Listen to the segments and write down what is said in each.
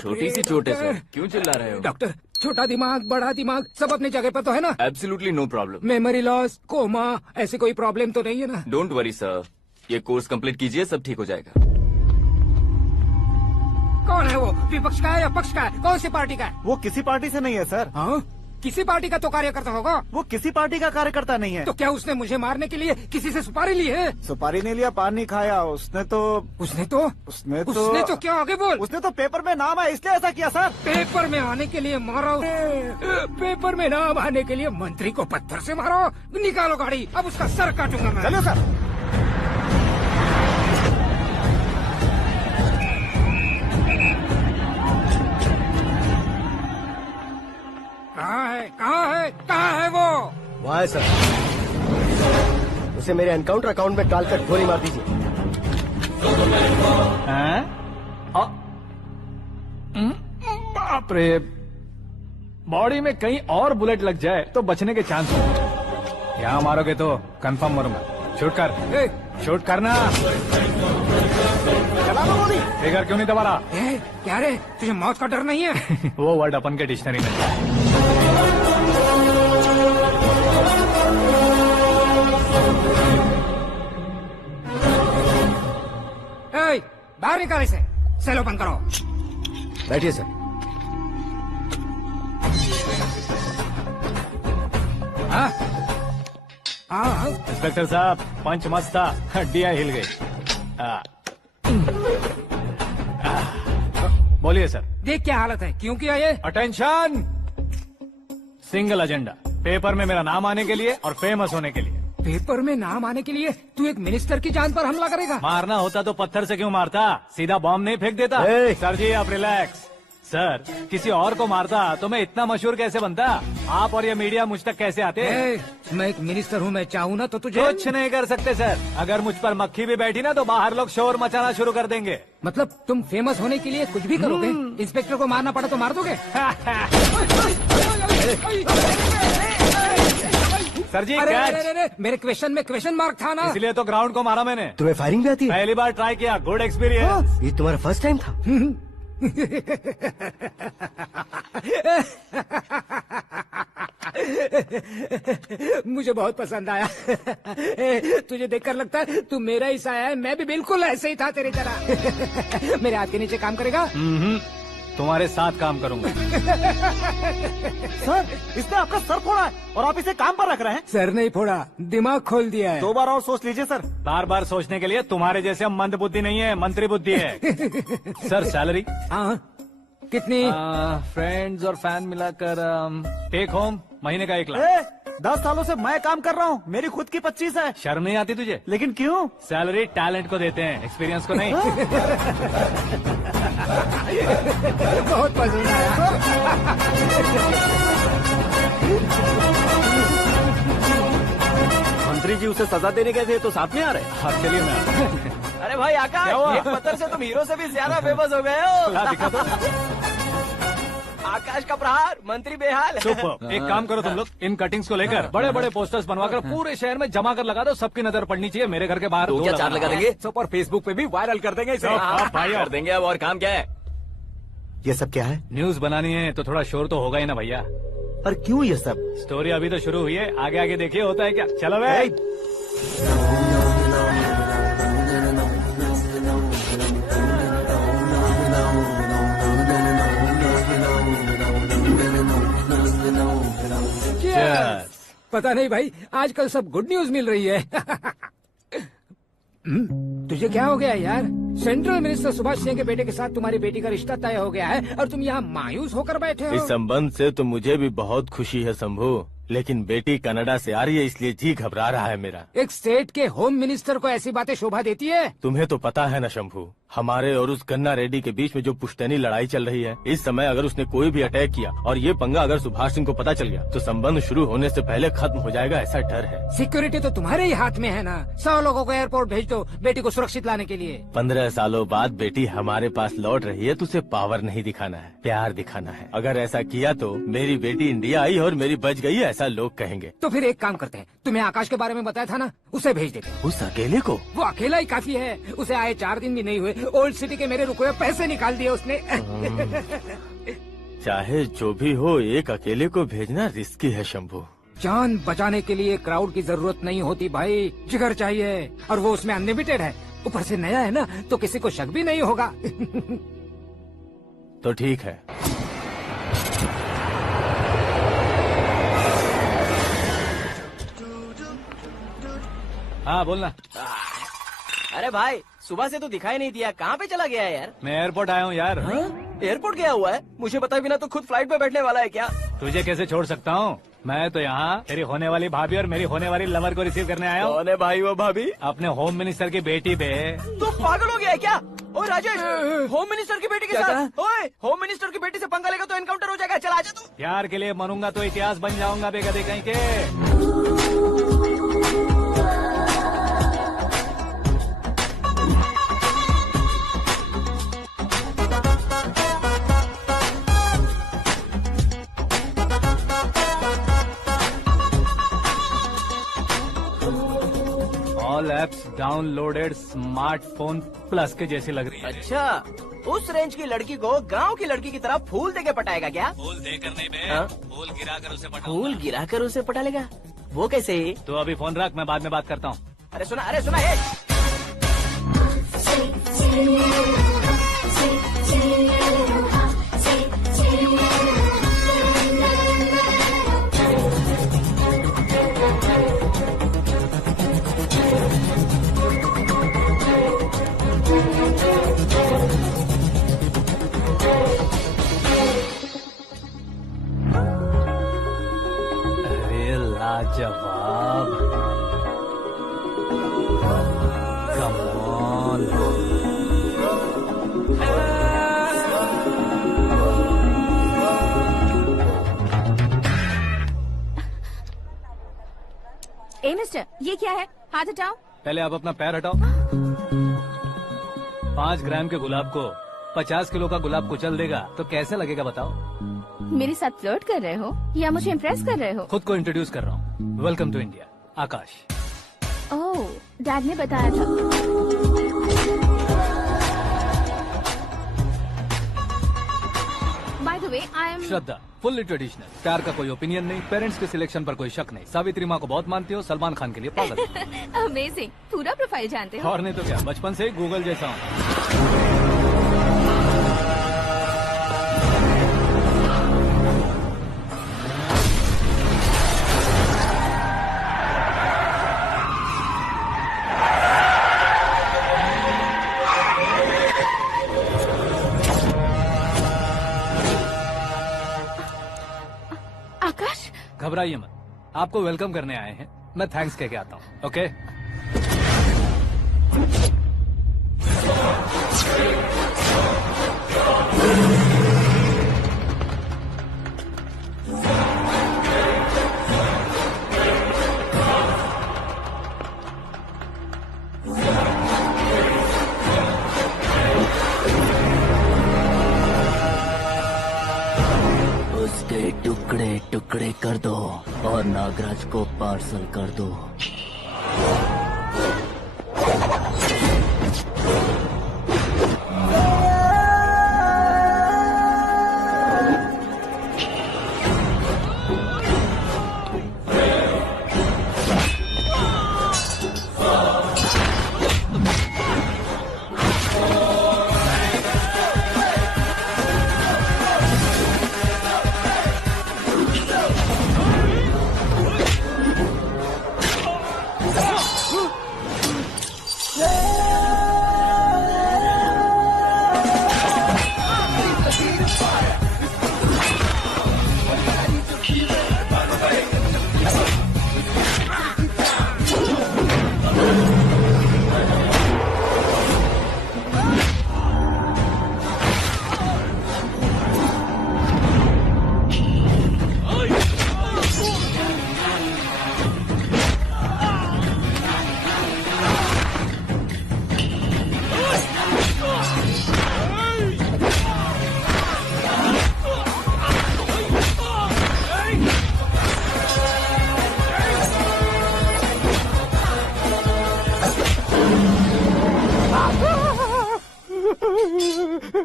छोटी सी चोट है सर, क्यों चिल्ला रहे हो? डॉक्टर, छोटा दिमाग बड़ा दिमाग सब अपनी जगह पर तो है ना? Absolutely no problem. Memory loss, coma, ऐसी कोई प्रॉब्लम तो नहीं है ना? डोंट वरी सर, ये कोर्स कंप्लीट कीजिए, सब ठीक हो जाएगा। कौन है वो? विपक्ष का है या पक्ष का है? कौन सी पार्टी का है? वो किसी पार्टी से नहीं है सर। हाँ? किसी पार्टी का तो कार्यकर्ता होगा। वो किसी पार्टी का कार्यकर्ता नहीं है। तो क्या उसने मुझे मारने के लिए किसी से सुपारी ली है? सुपारी नहीं लिया, पान नहीं खाया। उसने तो क्या आगे बोल? उसने तो पेपर में नाम है इसलिए ऐसा किया सर। पेपर में आने के लिए मारा? पेपर में नाम आने के लिए मंत्री को पत्थर से मारो? निकालो गाड़ी, अब उसका सर काटूंगा मैं। चलो सर। कहाँ है वो? वहाँ है सर। उसे मेरे एनकाउंटर अकाउंट में डालकर गोली मार दीजिए। बाप रे, बॉडी में कहीं और बुलेट लग जाए तो बचने के चांस हो। यहाँ मारोगे तो कंफर्म मरूंगा। शूट कर, शूट करना। चला दो गोली। फिगर क्यों नहीं दबा रहा? क्या रे, तुझे मौत का डर नहीं है? वो वर्ड अपन के डिक्शनरी में। बाहर निकाल इसे, सेल ओपन करो। बैठिए सर। इंस्पेक्टर साहब, पंच मस्त था, हड्डियां हिल गई। बोलिए सर। देख क्या हालत है, क्यों किया ये? अटेंशन, सिंगल एजेंडा, पेपर में मेरा नाम आने के लिए और फेमस होने के लिए। पेपर में नाम आने के लिए तू एक मिनिस्टर की जान पर हमला करेगा? मारना होता तो पत्थर से क्यों मारता, सीधा बॉम्ब नहीं फेंक देता। सर जी आप रिलैक्स। सर, किसी और को मारता तो मैं इतना मशहूर कैसे बनता? आप और ये मीडिया मुझ तक कैसे आते? मैं एक मिनिस्टर हूँ, मैं चाहूँ ना तो तुझे कुछ नहीं कर सकते सर। अगर मुझ पर मक्खी भी बैठी ना तो बाहर लोग शोर मचाना शुरू कर देंगे। मतलब तुम फेमस होने के लिए कुछ भी करोगे? इंस्पेक्टर को मारना पड़ा तो मार दोगे? सर जी अरे, मेरे क्वेश्चन में क्वेश्चन मार्क था ना, इसलिए तो ग्राउंड को मारा मैंने। तुम्हें फायरिंग भी आती है? पहली बार ट्राई किया, गुड एक्सपीरियंस। ये तुम्हारा फर्स्ट टाइम था? मुझे बहुत पसंद आया। तुझे देखकर लगता है तू मेरा ही साया है। मैं भी बिल्कुल ऐसे ही था तेरी तरह। मेरे हाथ के नीचे काम करेगा? तुम्हारे साथ काम करूंगा। सर, इसने आपका सर फोड़ा है और आप इसे काम पर रख रहे हैं? सर नहीं फोड़ा, दिमाग खोल दिया है। 2 बार और सोच लीजिए सर। बार बार सोचने के लिए तुम्हारे जैसे मंद बुद्धि नहीं है, मंत्री बुद्धि है। Sir salary? हाँ, कितनी? फ्रेंड्स और फैन मिलाकर टेक होम महीने का 1 लाख। 10 सालों से मैं काम कर रहा हूँ, मेरी खुद की 25 है। शर्म नहीं आती तुझे? लेकिन क्यों? सैलरी टैलेंट को देते हैं, एक्सपीरियंस को नहीं। बहुत पसंद आया। मंत्री जी उसे सजा देने गए थे तो साथ में आ रहे? हाँ चलिए मैं। अरे भाई आकाश, एक पत्थर से तुम हीरो से भी ज्यादा फेमस हो गए हो। दिखा तो। आकाश का प्रहार, मंत्री बेहाल। सुपर। एक काम करो तुम लोग, इन कटिंग्स को लेकर बड़े बड़े पोस्टर्स बनवाकर पूरे शहर में जमा कर लगा दो। सबकी नजर पड़नी चाहिए। मेरे घर के बाहर तो क्या 4 लगा देंगे? और फेसबुक पे भी वायरल कर देंगे इसे। भाई कर देंगे। अब और काम क्या है? ये सब क्या है? न्यूज बनानी है तो थोड़ा शोर तो होगा ही ना भैया। पर क्यों ये सब? स्टोरी अभी तो शुरू हुई है, आगे आगे देखिए होता है क्या। चलो भाई। पता नहीं भाई, आजकल सब गुड न्यूज मिल रही है। तुझे क्या हो गया यार? सेंट्रल मिनिस्टर सुभाष सिंह के बेटे के साथ तुम्हारी बेटी का रिश्ता तय हो गया है और तुम यहाँ मायूस होकर बैठे हो। इस संबंध से तो मुझे भी बहुत खुशी है शंभू, लेकिन बेटी कनाडा से आ रही है इसलिए जी घबरा रहा है मेरा। एक स्टेट के होम मिनिस्टर को ऐसी बातें शोभा देती है? तुम्हें तो पता है ना शंभू, हमारे और उस गन्ना रेड्डी के बीच में जो पुश्तैनी लड़ाई चल रही है। इस समय अगर उसने कोई भी अटैक किया और ये पंगा अगर सुभाष सिंह को पता चल गया तो संबंध शुरू होने से पहले खत्म हो जाएगा, ऐसा डर है। सिक्योरिटी तो तुम्हारे ही हाथ में है ना। 100 लोगों को एयरपोर्ट भेज दो बेटी को सुरक्षित लाने के लिए। 15 सालों बाद बेटी हमारे पास लौट रही है तो उसे पावर नहीं दिखाना है, प्यार दिखाना है। अगर ऐसा किया तो मेरी बेटी इंडिया आई और मेरी बच गई, ऐसा लोग कहेंगे। तो फिर एक काम करते हैं, तुम्हें आकाश के बारे में बताया था ना, उसे भेज देते हैं। उस अकेले को? वो अकेला ही काफी है। उसे आए 4 दिन भी नहीं हुए ओल्ड सिटी के मेरे रुके हुए पैसे निकाल दिए उसने। चाहे जो भी हो, एक अकेले को भेजना रिस्की है शंभू। जान बचाने के लिए क्राउड की जरूरत नहीं होती भाई, जिगर चाहिए, और वो उसमें अनलिमिटेड है। ऊपर से नया है ना, तो किसी को शक भी नहीं होगा। तो ठीक है। हाँ बोलना। अरे भाई, सुबह से तो दिखाई नहीं दिया, कहाँ पे चला गया है यार? मैं एयरपोर्ट आया हूँ यार। एयरपोर्ट गया हुआ है? मुझे बताए बिना तो खुद फ्लाइट पे बैठने वाला है क्या? तुझे कैसे छोड़ सकता हूँ? मैं तो यहाँ तेरी होने वाली भाभी और मेरी होने वाली लवर को रिसीव करने आया हूँ। कौन है भाई वो भाभी? अपने होम मिनिस्टर की बेटी पे। तो पागल हो गया है क्या? ओए राजेश, होम मिनिस्टर की बेटी के क्या साथ? ओए, होम मिनिस्टर की बेटी से पंगा लेगा तो एनकाउंटर हो जाएगा। चल आजा तू। प्यार के लिए मरूंगा तो इतिहास बन जाऊंगा बेगदे कहीं के। All apps downloaded smartphone plus के जैसी लग रही है। अच्छा, उस रेंज की लड़की को गांव की लड़की की तरह फूल देके पटाएगा क्या? फूल देकर नहीं बे, हाँ? फूल गिराकर उसे फूल गिराकर उसे पटा लेगा? वो कैसे? तो अभी फोन रख, मैं बाद में बात करता हूँ। अरे सुना ये। अरे लाजवाब, कम ऑन। ए मिस्टर, ये क्या है? हाथ हटाओ। पहले आप अपना पैर हटाओ। 5 ग्राम के गुलाब को 50 किलो का गुलाब कुचल देगा तो कैसे लगेगा बताओ? मेरे साथ फ्लर्ट कर रहे हो या मुझे इम्प्रेस कर रहे हो? खुद को इंट्रोड्यूस कर रहा हूँ। Welcome to India, Akash. Oh, dad ने बताया था। By the way, I am Shraddha, fully traditional. प्यार का कोई ओपिनियन नहीं, पेरेंट्स के सिलेक्शन पर कोई शक नहीं। सावित्री माँ को बहुत मानती हो, सलमान खान के लिए पागल। अमेजिंग, पूरा प्रोफाइल जानते हो। और नहीं तो क्या, बचपन से ही गूगल जैसा हूँ। आकाश, घबराइए मत, आपको वेलकम करने आए हैं। मैं थैंक्स कह के आता हूँ। ओके, उसके टुकड़े टुकड़े कर दो और नागराज को पार्सल कर दो।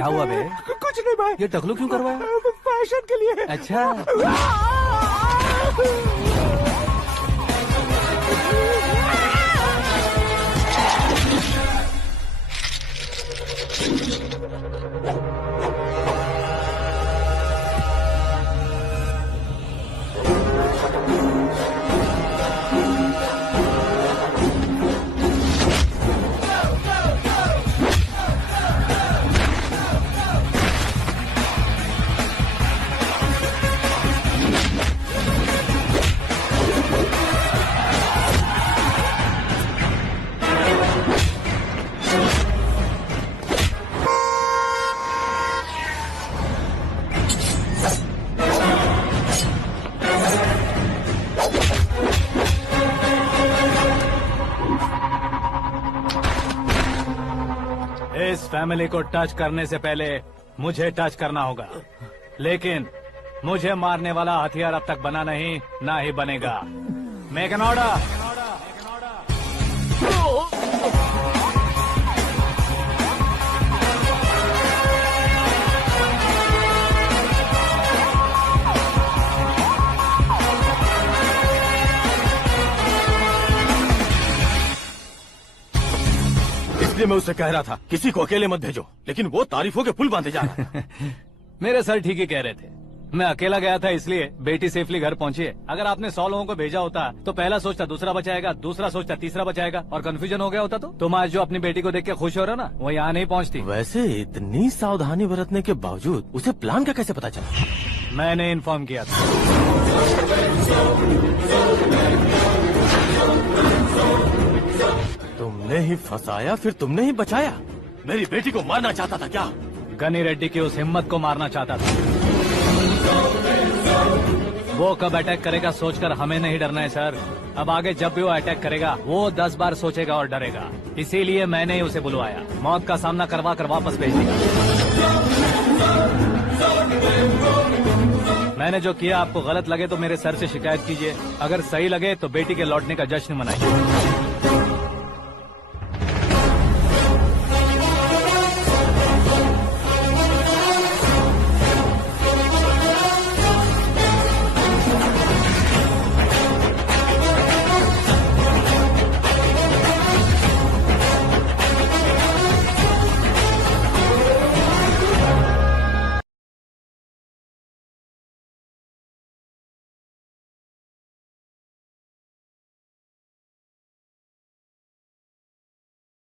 क्या हुआ बे? कुछ नहीं भाई, ये टकलू क्यों करवाया? फैशन के लिए। अच्छा, इस फैमिली को टच करने से पहले मुझे टच करना होगा, लेकिन मुझे मारने वाला हथियार अब तक बना नहीं, ना ही बनेगा। Make an order. इसलिए मैं उससे कह रहा था किसी को अकेले मत भेजो, लेकिन वो तारीफों के पुल बांधे जा रहा है। मेरे सर ठीक ही कह रहे थे। मैं अकेला गया था इसलिए बेटी सेफली घर पहुंची है। अगर आपने 100 लोगों को भेजा होता तो पहला सोचता दूसरा बचाएगा, दूसरा सोचता तीसरा बचाएगा, और कंफ्यूजन हो गया होता तो तुम आज जो अपनी बेटी को देख के खुश हो रहे हो ना, वो यहाँ नहीं पहुँचती। वैसे इतनी सावधानी बरतने के बावजूद उसे प्लान का कैसे पता चला? मैंने इन्फॉर्म किया था। तुमने ही फंसाया, फिर तुमने ही बचाया। मेरी बेटी को मारना चाहता था क्या? गनी रेड्डी की उस हिम्मत को मारना चाहता था। वो कब अटैक करेगा सोचकर हमें नहीं डरना है सर। अब आगे जब भी वो अटैक करेगा वो 10 बार सोचेगा और डरेगा। इसीलिए मैंने ही उसे बुलवाया। मौत का सामना करवा कर वापस भेज दिया। मैंने जो किया आपको गलत लगे तो मेरे सर से शिकायत कीजिए, अगर सही लगे तो बेटी के लौटने का जश्न मनाइए।